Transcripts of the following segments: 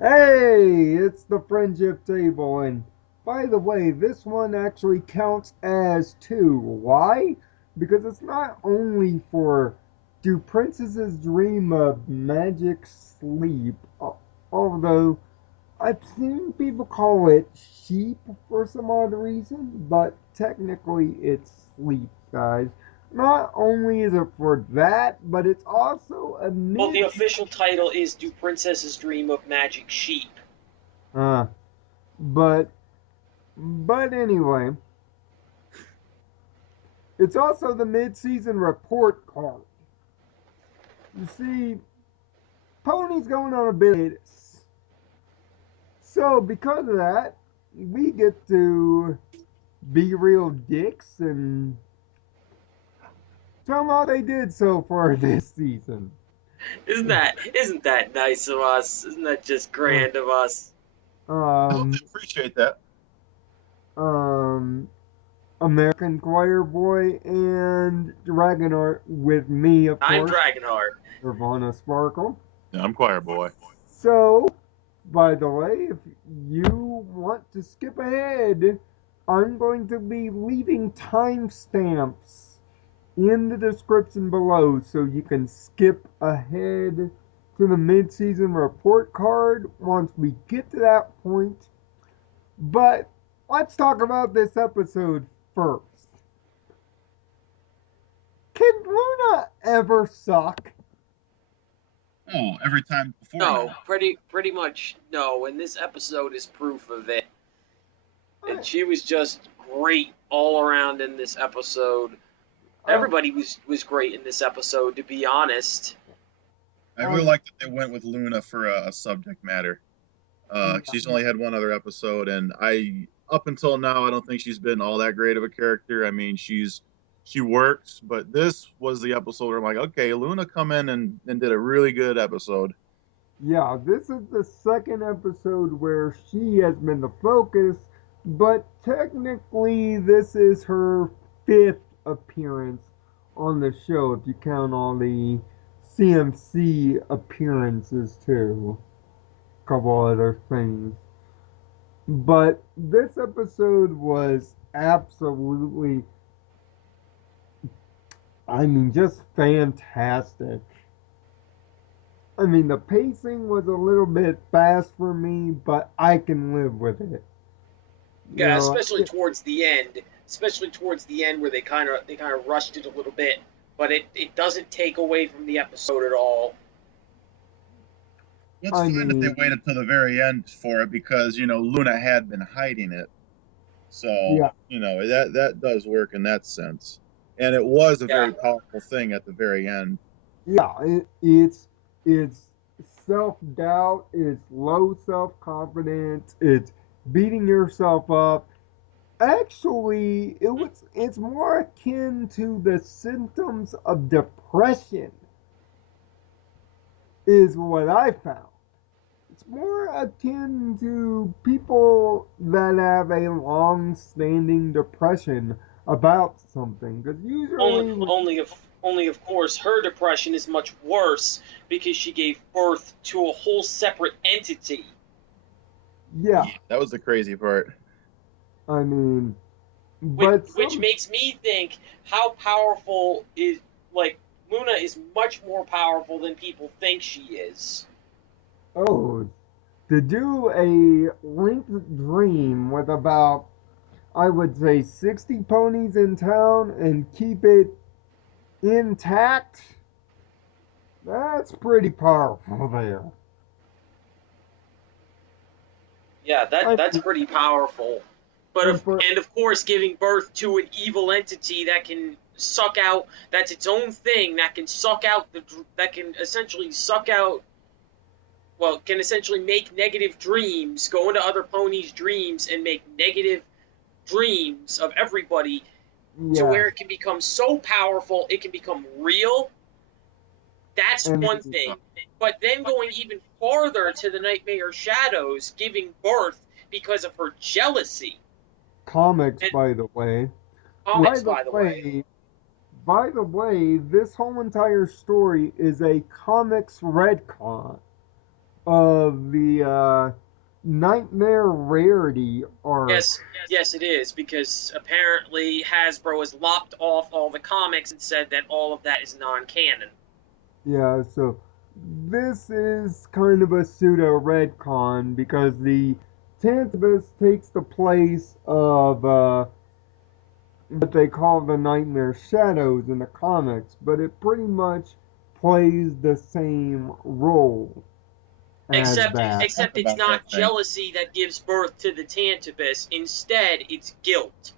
Hey, it's the friendship table, and by the way, this one actually counts as two. Why? Because it's not only for do princesses dream of magic sleep, although I've seen people call it sheep for some odd reason, but technically it's sleep, guys. Not only is it for that, but it's also a Well, the mid. official title is Do Princesses Dream of Magic Sheep? Uh, but anyway, it's also the mid-season report card. You see, Pony's going on a bit. So because of that, we get to be real dicks and tell them how they did so far this season. Isn't that nice of us? Isn't that just Uh, grand of us? Oh, um, I appreciate that. um, Americanchoirboy and Dragonart with me, of I'm course, Dragonheart. Nirvana Sparkle. Yeah, I'm choir boy. So, by the way, if you want to skip ahead, I'm going to be leaving timestamps in the description below so you can skip ahead to the mid-season report card once we get to that point. But let's talk about this episode first. Can Luna ever suck? Oh, every time before No, now. pretty much no. And this episode is proof of it. And she was just great all around in this episode. Um, Everybody was great in this episode, to be honest. I really um, like that they went with Luna for a subject matter. yeah, She's only had one other episode, and up until now, I don't think she's been all that great of a character. I mean, she works, but this was the episode where I'm like, okay, Luna come in and did a really good episode. yeah, this is the second episode where she has been the focus, but technically this is her fifth appearance on the show if you count all the CMC appearances too. A couple other things. But this episode was absolutely, I mean, just fantastic. I mean, the pacing was a little bit fast for me, but I can live with it. You Yeah, know, especially towards the end. Especially towards the end where they kind of rushed it a little bit, but it doesn't take away from the episode at all. It's I fine that they mean, waited till the very end for it because Luna had been hiding it, so yeah, that does work in that sense, and it was a Yeah. very powerful thing at the very end. yeah, it's self doubt, it's low self confidence, it's beating yourself up. Actually, it's more akin to the symptoms of depression, is what I found. It's more akin to people that have a long standing depression about something. Because Only, usually, only of course, her depression is much worse because she gave birth to a whole separate entity. yeah, Yeah, that was the crazy part. I mean, which but which some, makes me think how powerful is like Luna is much more powerful than people think she is. oh, to do a linked dream with about, I would say, 60 ponies in town and keep it intact, that's pretty powerful there. Yeah, that I that's mean, pretty powerful. But and of for, and of course, giving birth to an evil entity that can suck out that's its own thing that can suck out that can essentially suck out can essentially make negative dreams, go into other ponies' dreams and make negative dreams of everybody to yes, where it can become so powerful it can become real. That's one and thing. But then going even farther to the Nightmare Shadows, giving birth because of her jealousy. comics, And by the way. By comics, the by the way. way, by the way, this whole entire story is a comics retcon of the Nightmare Rarity arc. Yes, it is, because apparently Hasbro has lopped off all the comics and said that all of that is non-canon. Yeah, so this is kind of a pseudo retcon because the Tantabus takes the place of what they call the Nightmare Shadows in the comics, but it pretty much plays the same role as that. Except it's not jealousy that gives birth to the Tantabus. Instead, it's guilt.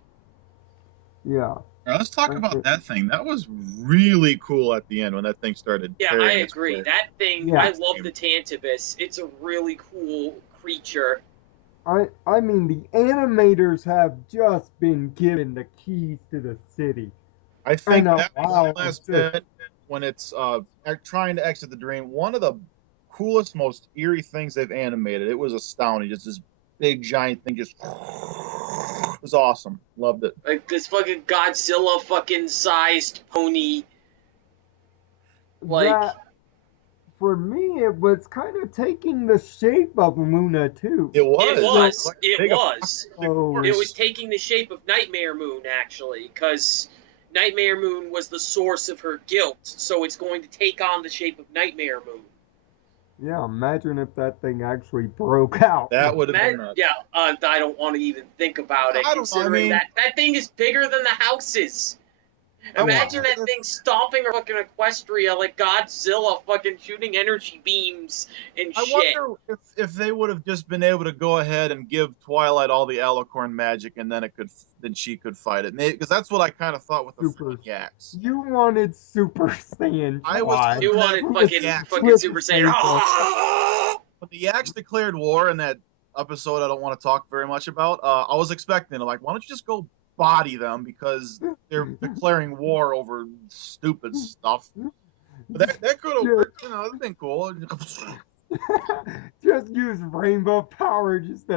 Yeah. Now, let's talk about that thing. That was really cool at the end when that thing started. Yeah, I agree. That thing, yeah. I love the Tantabus. It's a really cool creature. I mean, the animators have just been given the keys to the city. I think that last bit when it's trying to exit the dream, one of the coolest, most eerie things they've animated. It was astounding. Just this big giant thing just it was awesome. Loved it. Like this fucking Godzilla fucking sized pony. Like that, for me, it was kind of taking the shape of Luna too. It was. It was taking the shape of Nightmare Moon, actually, because Nightmare Moon was the source of her guilt, so it's going to take on the shape of Nightmare Moon. Yeah, imagine if that thing actually broke out. That would have been nuts. Yeah, I don't want to even think about it, considering that thing is bigger than the houses. Imagine that thing stomping a fucking Equestria like Godzilla fucking shooting energy beams and shit. I wonder if they would have just been able to go ahead and give Twilight all the Alicorn magic and then she could fight it. Because that's what I kind of thought with the Yaks. You wanted Super Saiyan. You wanted fucking Super Saiyan. When the Yaks declared war in that episode I don't want to talk very much about, I was expecting, like, why don't you just go body them because they're declaring war over stupid stuff. But that could have worked, that'd been cool. Just use rainbow power just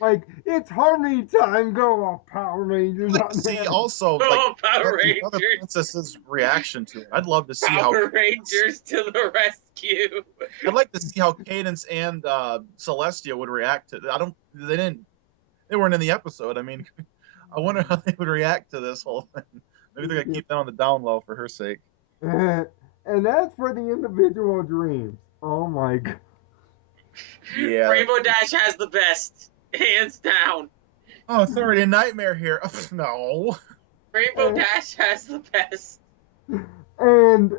like it's harmony time, go off Power Rangers. See also Power Rangers. Other princess's reaction to it. I'd love to see Power Rangers to the rescue. I'd like to see how Cadence and Celestia would react to it. They weren't in the episode. I mean, I wonder how they would react to this whole thing. Maybe they're going to keep that on the down low for her sake. And as for the individual dreams, oh my god. Yeah. Rainbow Dash has the best. Hands down. Oh, it's already a nightmare here. No. Rainbow Dash has the best. And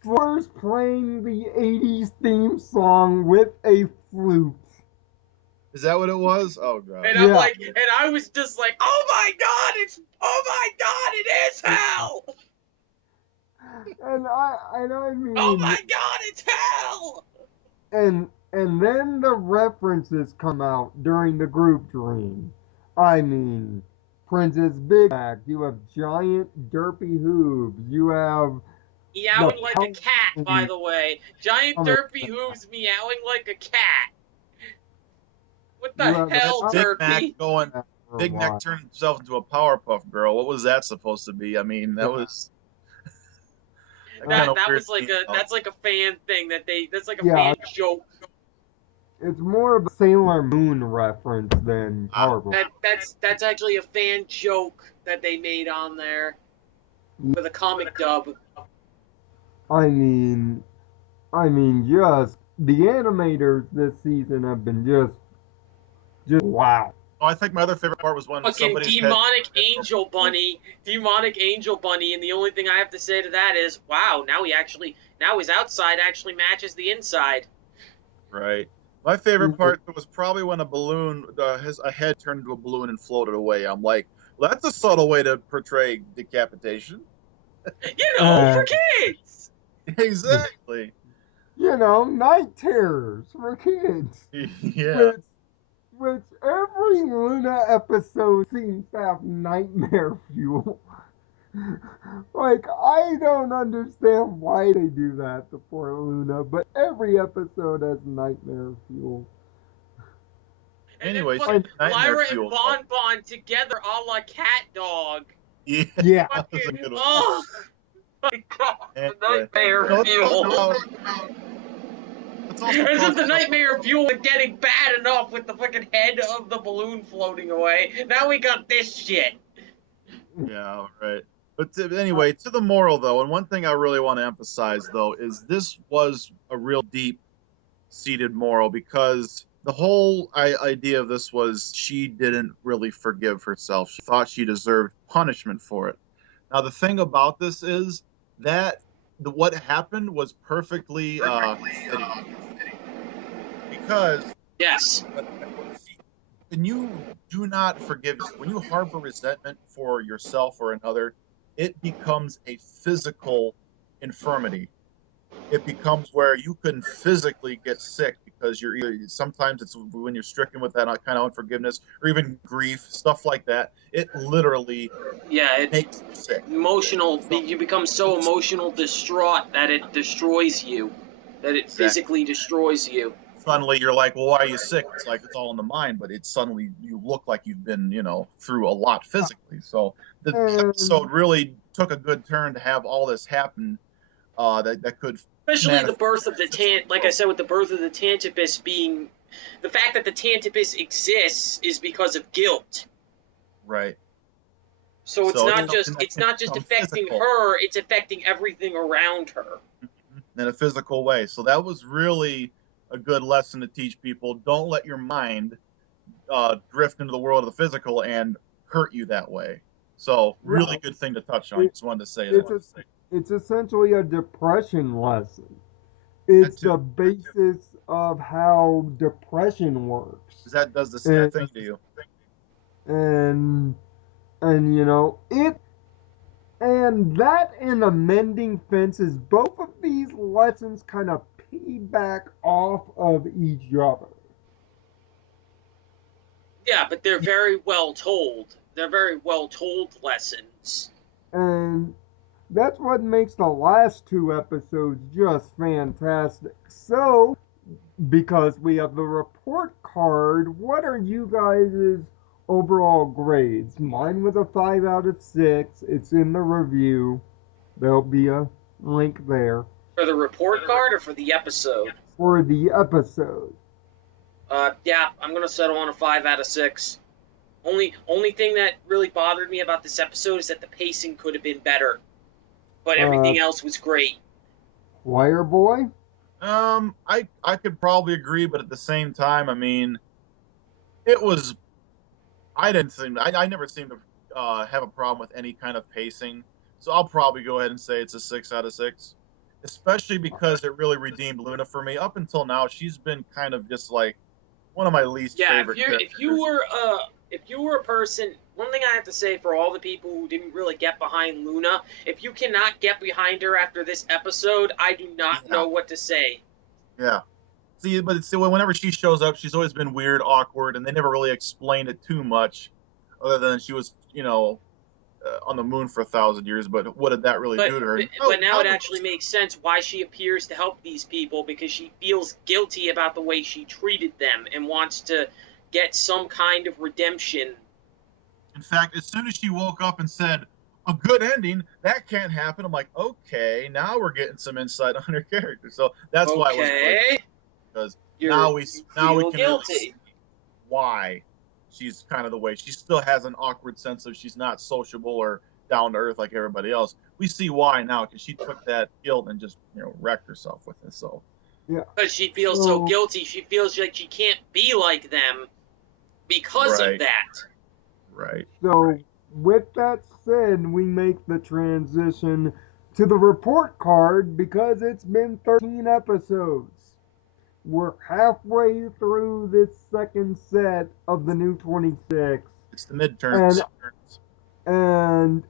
Flor's playing the 80s theme song with a flute. Is that what it was? Oh god. And I'm like, and I was just like, oh my god, it is hell. And I mean, oh my god, it's hell. And then the references come out during the group dream. I mean, Princess Big Mac, you have giant derpy hooves, you have meowing like a cat, by the way. Giant derpy hooves meowing like a cat. What the hell, Derpy? Big Mac turned himself into a Powerpuff Girl. What was that supposed to be? I mean, that was. That was like that's like a fan thing that's like a fan joke. It's more of a Sailor Moon reference than Powerpuff. That's actually a fan joke that they made on there with a comic dub. I mean, just the animators this season have been just wow. Oh, I think my other favorite part was when fucking demonic angel bunny, and the only thing I have to say to that is, wow, now his outside actually matches the inside. Right. My favorite part was probably when a balloon, a head turned into a balloon and floated away. I'm like, well, that's a subtle way to portray decapitation. For kids. Exactly. Night terrors for kids. Yeah. Which every Luna episode seems to have nightmare fuel. Like, I don't understand why they do that to poor Luna, but every episode has nightmare fuel. Anyways, Lyra and Bon Bon together a la cat dog. Yeah. Oh my god, nightmare fuel. Let's also As if close the enough. nightmare of Buell was getting bad enough with the fucking head of the balloon floating away. Now we got this shit. Yeah, right. But anyway, to the moral though, and one thing I really want to emphasize though is this was a real deep-seated moral, because the whole idea of this was she didn't really forgive herself. She thought she deserved punishment for it. Now the thing about this is that what happened was perfectly fitting, because Yes. when you do not forgive, when you harbor resentment for yourself or another, it becomes a physical infirmity. It becomes where you can physically get sick because you're either, sometimes it's when you're stricken with that kind of unforgiveness or even grief, stuff like that. It literally Yeah, makes you sick. emotional. So, You become so emotional distraught that it destroys you. That it exactly. physically destroys you. Suddenly you're like, well, why are you sick? It's like it's all in the mind, but it's suddenly you look like you've been, through a lot physically. So the And episode really took a good turn to have all this happen. That could Especially the manifest birth of the in the physical like I world. said, with the birth of the Tantipus being, the fact that the Tantipus exists is because of guilt. Right. So it's So it's not something just that can become affecting physical her; it's affecting everything around her. in a physical way. So that was really a good lesson to teach people. Don't let your mind drift into the world of the physical and hurt you that way. So really yeah, good thing to touch on. it, Just wanted to say that. it's a, it's essentially a depression lesson. That It's too. the basis of how depression works. That does the same And thing to you. and and that and amending fences, both of these lessons kind of piggyback off of each other. Yeah, but they're very well told. They're very well told lessons. And that's what makes the last two episodes just fantastic. So, because we have the report card, what are you guys' overall grades? Mine was a 5 out of 6. It's in the review. There'll be a link there For the report card or for the episode? for the episode. Yeah, I'm gonna settle on a 5 out of 6. Only thing that really bothered me about this episode is that the pacing could have been better, but Uh, everything else was great. Wire Boy? I could probably agree, but at the same time, I mean, it was. I didn't seem. I never seemed to have a problem with any kind of pacing. So I'll probably go ahead and say it's a 6 out of 6, especially because it really redeemed Luna for me. Up until now, she's been kind of just like one of my least Yeah, favorite if you characters. were a person, one thing I have to say for all the people who didn't really get behind Luna, if you cannot get behind her after this episode, I do not Yeah, know what to say. yeah. See, but it's, whenever she shows up, she's always been weird, awkward, and they never really explained it too much, other than she was, on the moon for 1,000 years. But what did that really But, do to her? but Oh, but now now it we actually makes sense why she appears to help these people, because she feels guilty about the way she treated them and wants to get some kind of redemption. In fact, as soon as she woke up and said a good ending, that can't happen. I'm like, okay, now we're getting some insight on her character. So that's why it was really good, Okay, because you now we feel can really see guilty. why she's kind of the way she still has an awkward sense of she's not sociable or down to earth like everybody else. We see why now, because she took that guilt and just wrecked herself with it. So Yeah. Because she feels so So, guilty, she feels like she can't be like them because of right, that. right. so with that said, we make the transition to the report card because it's been 13 episodes. We're halfway through this second set of the new 26. It's the midterms. And and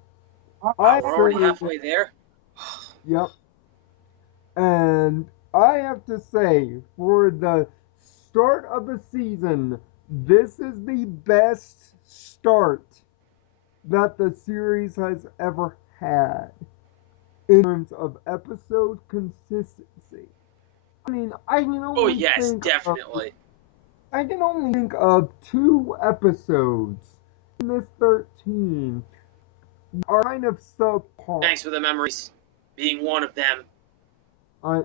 Wow, I we're already say, halfway there. yep. And I have to say, for the start of the season, this is the best start that the series has ever had in terms of episode consistency. I mean, Oh yes, definitely. I can only think of 2 episodes in this 13 are kind of subpar. Thanks for the memories being one of them. I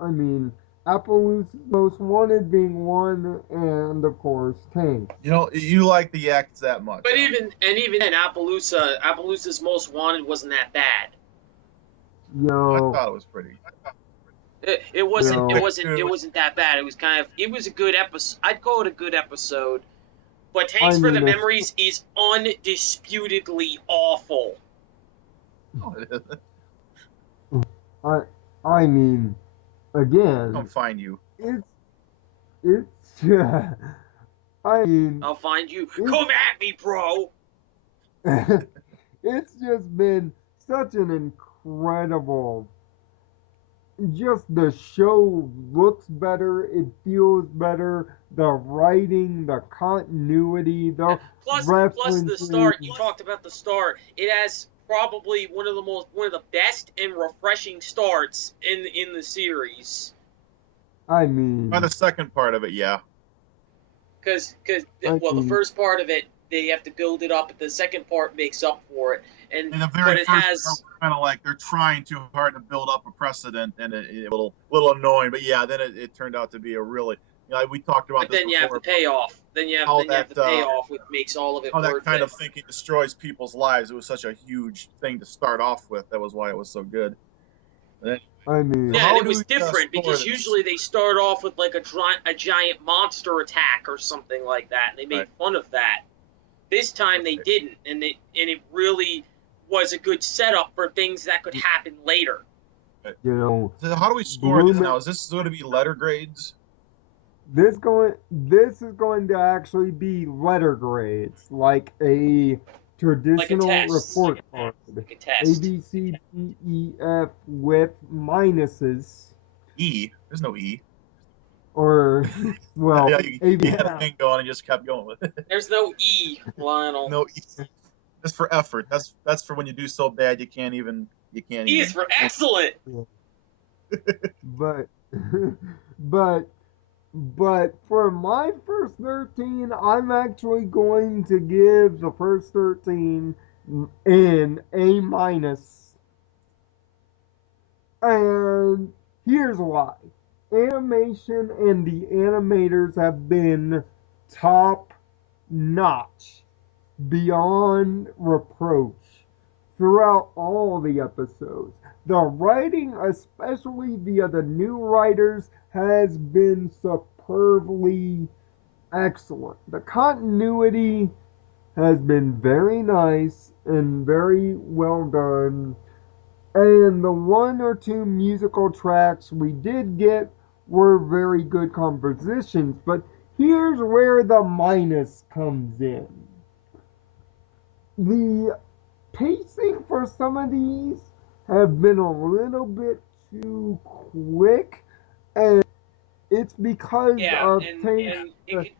I mean, Appaloosa's Most Wanted being one, and of course Tank. You know, you like the Yaks that much. But huh? even then, Appaloosa's Most Wanted wasn't that bad. You I know, thought it was pretty. It you know, wasn't that bad. It was a good episode. I'd call it a good episode. But I Thanks for the mean, it's, Memories is undisputedly awful. I, I mean, again, Come find you. it's, it's, I mean, I'll find you. it's, Come at me, bro. it's just been such an incredible. Just the show looks better, it feels better, the writing, the continuity, the Plus the references. start. You talked about the start. It has probably one of the best and refreshing starts in the series. I mean, By the second part of it, yeah. Because I the mean, first part of it they have to build it up, but the second part makes up for it. And the But very it first has. kind of like they're trying too hard to build up a precedent, and it little annoying. But yeah, then it turned out to be a really, we talked about But this then you have the before. payoff. How Then you have that the payoff, which makes all of it how that worth kind it. of thinking destroys people's lives. It was such a huge thing to start off with. That was why it was so good. I mean, So Yeah, and how it do was we different score because this? usually they start off with like a giant monster attack or something like that, and they made Right. fun of that. This time they didn't, and it really was a good setup for things that could happen later. you know, So how do we score Blue this Man, now? Is this going to be letter grades? this is going to actually be letter grades, like a Like a traditional test. report card. Like a A, test. B, C, D, E, F with minuses, E. There's no E. or, well, Yeah, A, B, you had a thing going and just kept going with it. There's no E, Lionel. No E. Just for effort. That's for when you do so bad you can't E is even. for excellent. but, but, but for my first 13, I'm actually going to give the first 13 an A minus. And here's why. Animation and the animators have been top notch, beyond reproach throughout all the episodes. The writing, especially via the new writers, has been superbly excellent. The continuity has been very nice and very well done. And the one or two musical tracks we did get were very good compositions. But here's where the minus comes in. The pacing for some of these have been a little bit too quick, and it's because Yeah, of Tank's. and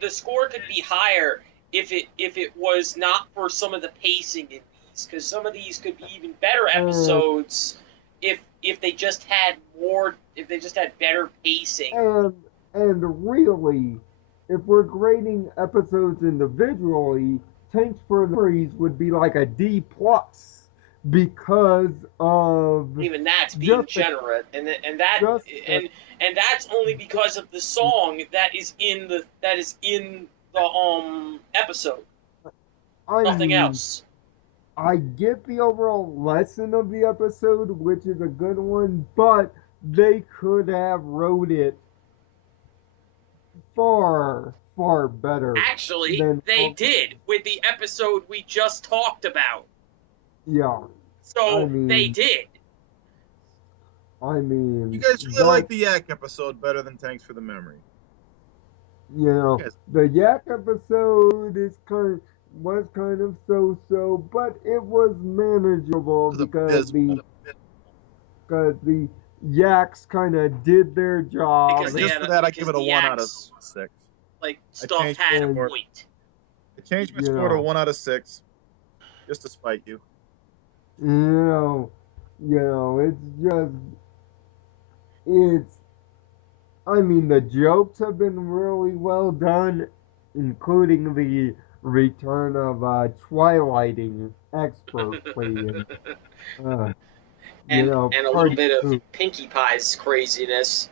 the score could be higher if it was not for some of the pacing in these, because some of these could be even better And, episodes if they just had better pacing. and really, if we're grading episodes individually, Tanks for the Memories would be like a D plus because of Even that's being just the generous, just the, and that's only because of the song that is in the episode. I Nothing mean, else. I get the overall lesson of the episode, which is a good one, but they could have wrote it far better Actually, than they did with the episode we just talked about. yeah. I So they mean, did. You I mean, guys really but like the Yak episode better than Thanks for the Memory. you know, Yes. the Yak episode was kind of so, but it was manageable It was abysmal. because the Yaks kind of did their Because job, they Just had for that, I give because it a the 1 out of acts 6. like I stuff changed had my a and score. point. I changed my you score to know, 1 out of 6, just to spite you. you know, it's just it's. I mean, the jokes have been really well done, including the return of Twilighting expertly, and uh, and a little Party bit of Poop. Pinkie Pie's craziness.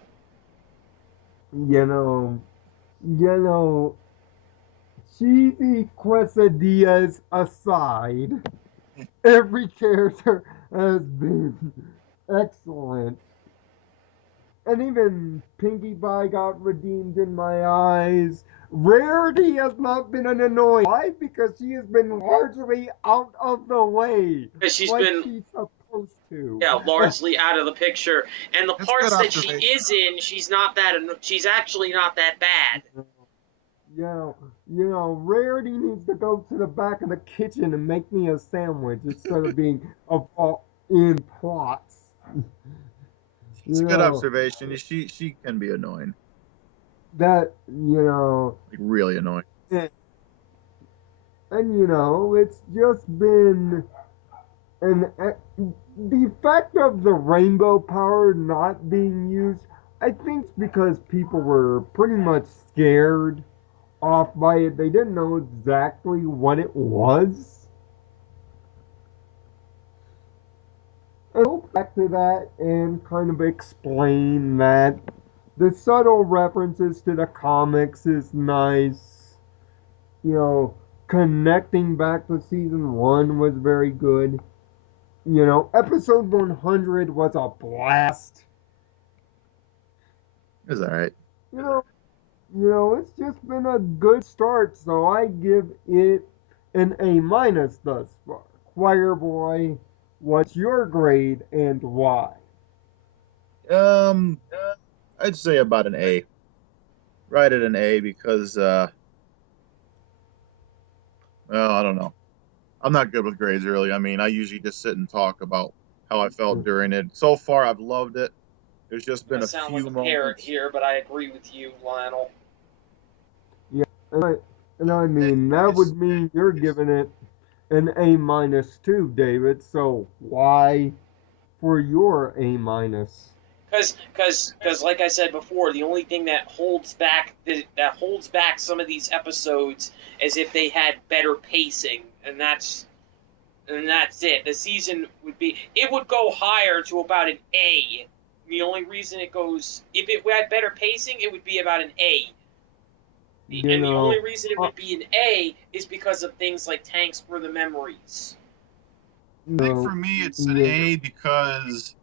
you know, you know, cheesy quesadillas aside, every character has been excellent. And even Pinkie Pie got redeemed in my eyes. Rarity has not been an annoyance. Why? Because she has been largely out of the way, Because she's like been, she's supposed to. yeah, largely out of the picture, and the That's a good parts that she observation. is in, she's actually not that bad. Rarity needs to go to the back of the kitchen and make me a sandwich instead of being in plots. It's You a good know, observation. She can be annoying, that, like really annoying. and, it's just been and the fact of the rainbow power not being used, I think, it's because people were pretty much scared off by it. They didn't know exactly what it was. And I'll go back to that and kind of explain that the subtle references to the comics is nice. You know, connecting back to season one was very good. Episode 100 was a blast. It's all right. You know, it's just been a good start, so I give it an A minus thus far. Choir Boy, what's your grade and why? Um, I'd say about an A. Right at an A because well, I don't know. I'm not good with grades really. I mean, I usually just sit and talk about how I felt during it. So far, I've loved it. There's just I been a sound like few a parrot moments. here, but I agree with you, Lionel. Yeah, and I A, mean I that guess. would mean you're giving it an A minus too, David. So why for your A minus? Because, like I said before, the only thing that holds back some of these episodes is if they had better pacing, and that's it. The season would go higher to about an A. The only reason if it had better pacing, it would be about an A. You And the know, only reason it would be an A is because of things like Tanks for the Memories. you I think know, for me, it's an you A because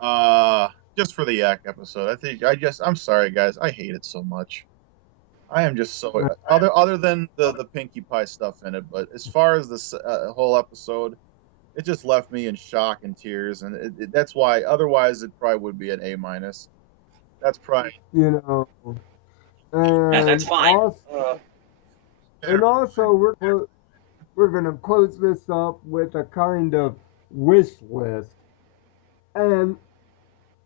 uh, just for the Yak episode. I'm sorry, guys. I hate it so much. I am just so know, other than the Pinkie Pie stuff in it, but as far as this whole episode, it just left me in shock and tears, and that's why. Otherwise, it probably would be an A minus. That's probably you know, Yeah, that's and fine. also, fair. we're gonna close this up with a kind of wish list, and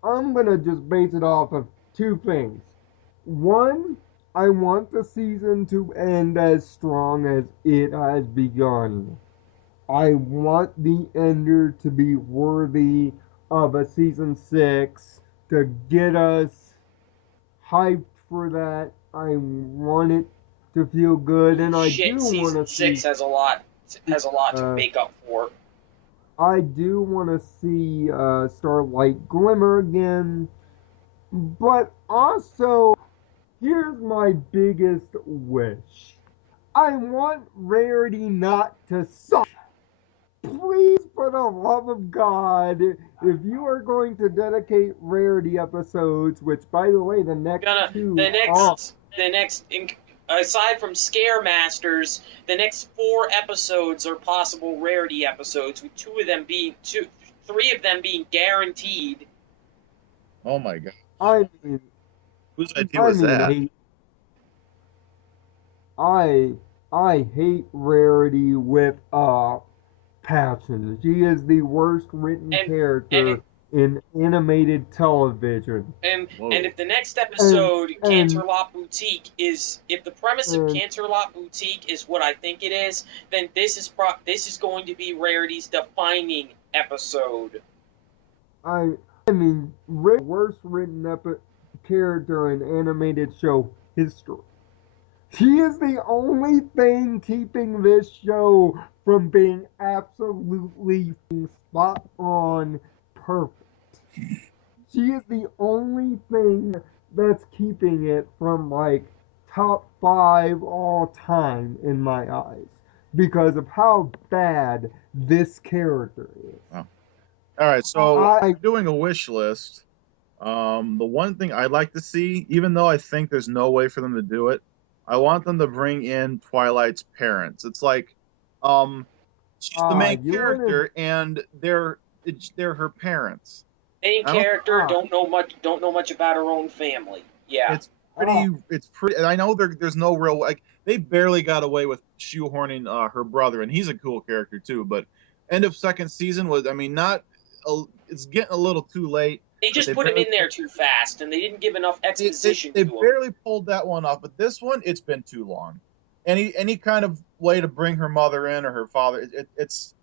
I'm gonna just base it off of two things. One, I want the season to end as strong as it has begun. I want the ender to be worthy of a season six to get us hyped for that. I want it to feel good, and I Shit, do want season to six see. has a lot to Uh, make up for. I do want to see Starlight glimmer again, but also here's my biggest wish. I want Rarity not to suck. Please, for the love of God, if you are going to dedicate Rarity episodes, which, by the way, the next Gonna two are, the next aside from Scare Masters, the next 4 episodes are possible Rarity episodes, with three of them being guaranteed. Oh my god, I mean, whose idea I was mean, that? hate. I I hate Rarity with passion. She is the worst written And and it, character in animated television. and Whoa. if the next And episode, and Canterlot Boutique, if the premise of and Canterlot Boutique is what I think it is, then this is going to be Rarity's defining episode. I mean, worst written character in animated show history. She is the only thing keeping this show from being absolutely spot on perfect. She is the only thing that's keeping it from like top 5 all time in my eyes because of how bad this character is. Oh. All right, so if I you're doing a wish list, the one thing I'd like to see, even though I think there's no way for them to do it, I want them to bring in Twilight's parents. It's like, um, she's the main you want to character, and they're her parents. Main I don't. character don't know much about her own family. Yeah. It's It's pretty. And I know there's no real like they barely got away with shoehorning her brother, and he's a cool character too. But end of second season was, I mean, not. It's getting a little too late. They But just put him in there too fast, and they didn't give enough exposition they to him. barely pulled that one off. But this one, it's been too long. Any kind of way to bring her mother in or her father, it's.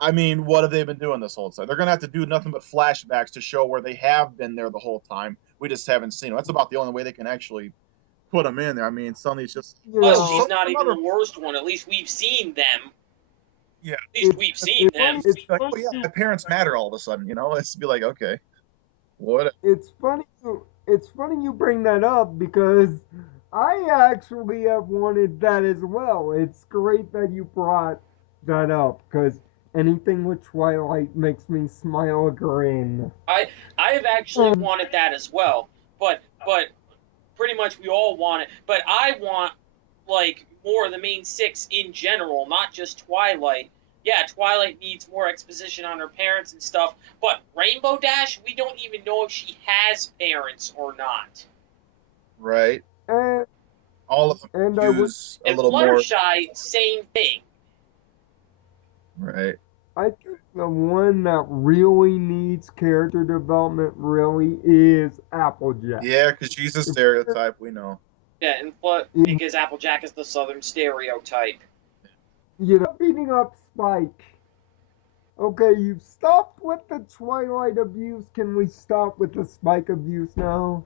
I mean, what have they been doing this whole time? They're gonna have to do nothing but flashbacks to show where they have been there the whole time. We just haven't seen them. That's about the only way they can actually put them in there. I mean, suddenly it's just you Plus, oh, she's know, not even other the worst one. At least we've seen them. yeah. At least we've seen them. It's like, oh yeah, my parents matter all of a sudden. You know, let's be like, okay, what? it's funny you bring that up because I actually have wanted that as well. It's great that you brought that up because anything with Twilight makes me smile a grin. I have actually wanted that as well, but pretty much we all want it. But I want like more of the main six in general, not just Twilight. Yeah, Twilight needs more exposition on her parents and stuff, but Rainbow Dash, we don't even know if she has parents or not. Right. And, All of them and I would use a And little more. Fluttershy, same thing. Right. I think the one that really needs character development really is Applejack. Yeah, because she's a stereotype. We know. Yeah, and because Applejack is the Southern stereotype. Beating up Spike. Okay, you've stopped with the Twilight abuse. Can we stop with the Spike abuse now?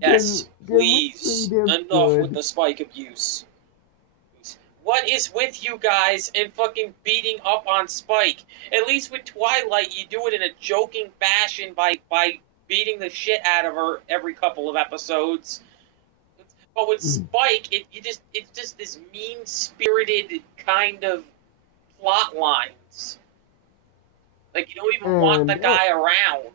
Yes, Can we please, treat him enough with good? the Spike abuse. What is with you guys and fucking beating up on Spike? At least with Twilight, you do it in a joking fashion by beating the shit out of her every couple of episodes. But with Spike, it's just this mean spirited kind of plot lines. Like you don't even want the And guy around.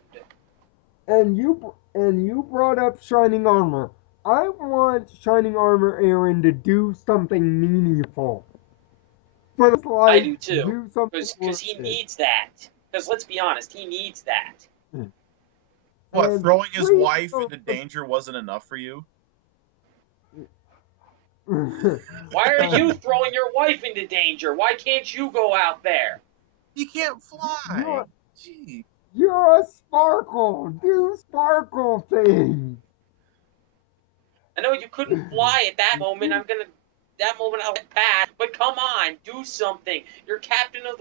you brought up Shining Armor. I want Shining Armor Aaron to do something meaningful. For this I life, do too, do something because he worth it. needs that. Because let's be honest, he needs that. What, And throwing his please wife don't. into danger wasn't enough for you? Why are you throwing your wife into danger? Why can't you go out there? He can't fly. you're, Gee. you're a sparkle. Do sparkle things. I know you couldn't fly at that moment. That moment I'll let pass. But come on, do something. You're captain of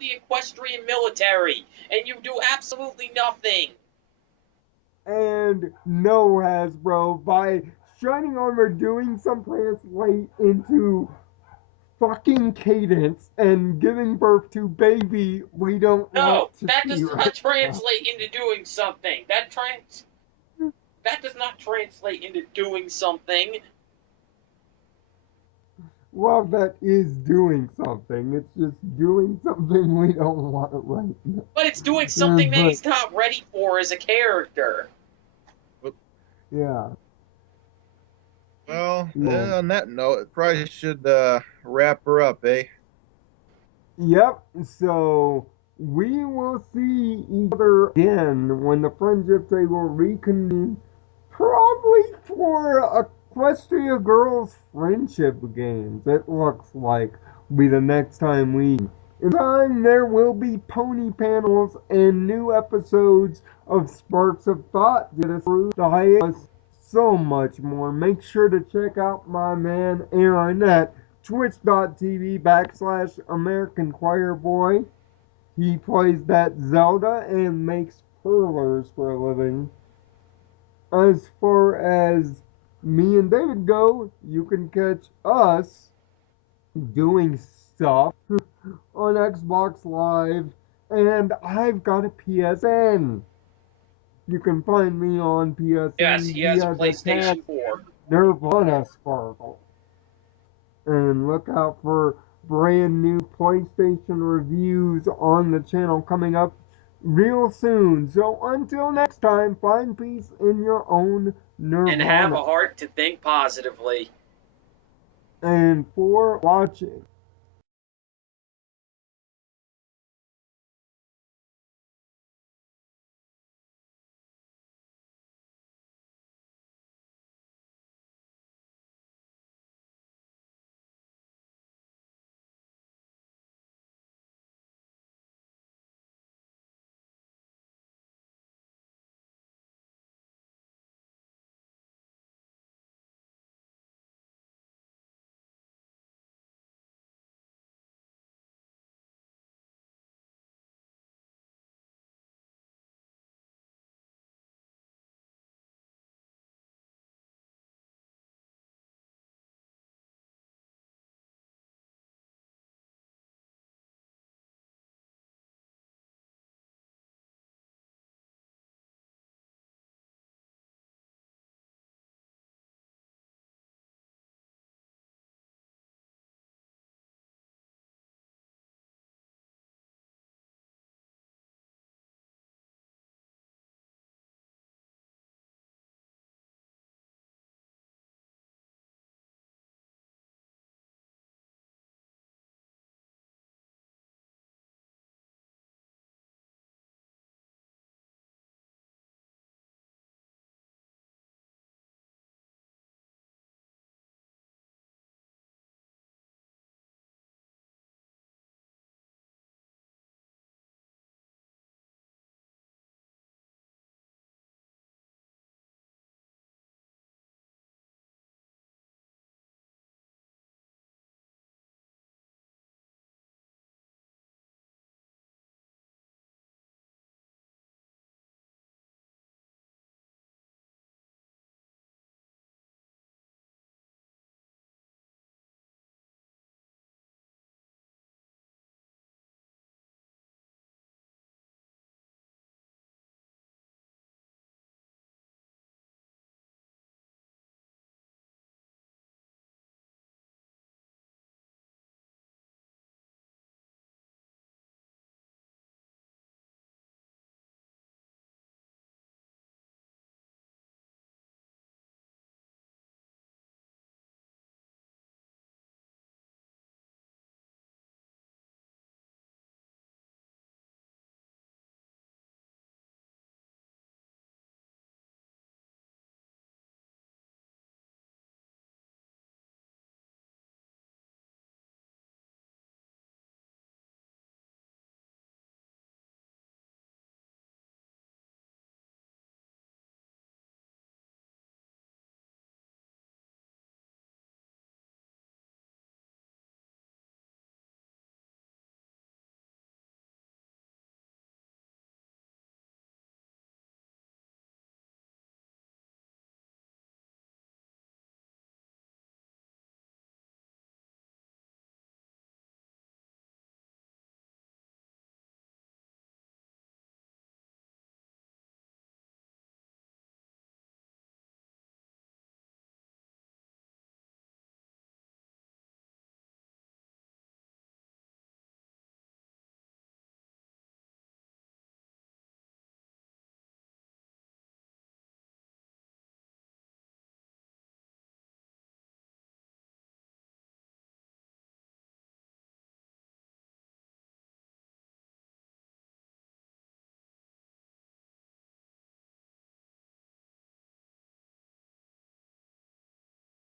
the equestrian military, and you do absolutely nothing. And no, Hasbro, by Shining Armor doing some translate into fucking cadence and giving birth to baby we don't No, want to that see does right not now. translate into doing something. That does not translate into doing something. Well, that is doing something. It's just doing something we don't want right now. But it's doing something that But, he's not ready for as a character. yeah. Well, Yeah. on that note, it probably should wrap her up, eh? Yep. So we will see each other again when the friendship table reconvene, probably for Equestria Girls Friendship Games. It looks like will be the next time we. In time, there will be pony panels and new episodes of Sparks of Thought get us through the hiatus. So much more. Make sure to check out my man Aaron at twitch.tv/Americanchoirboy. He plays that Zelda and makes perlers for a living. As far as me and David go, you can catch us doing stuff on Xbox Live, and I've got a PSN. You can find me on Yes, PSN he has a via the tag PlayStation 4. Nirvana Sparkle. And look out for brand new PlayStation reviews on the channel coming up real soon. So until next time, find peace in your own And have a Nirvana. heart to think positively. And for watching.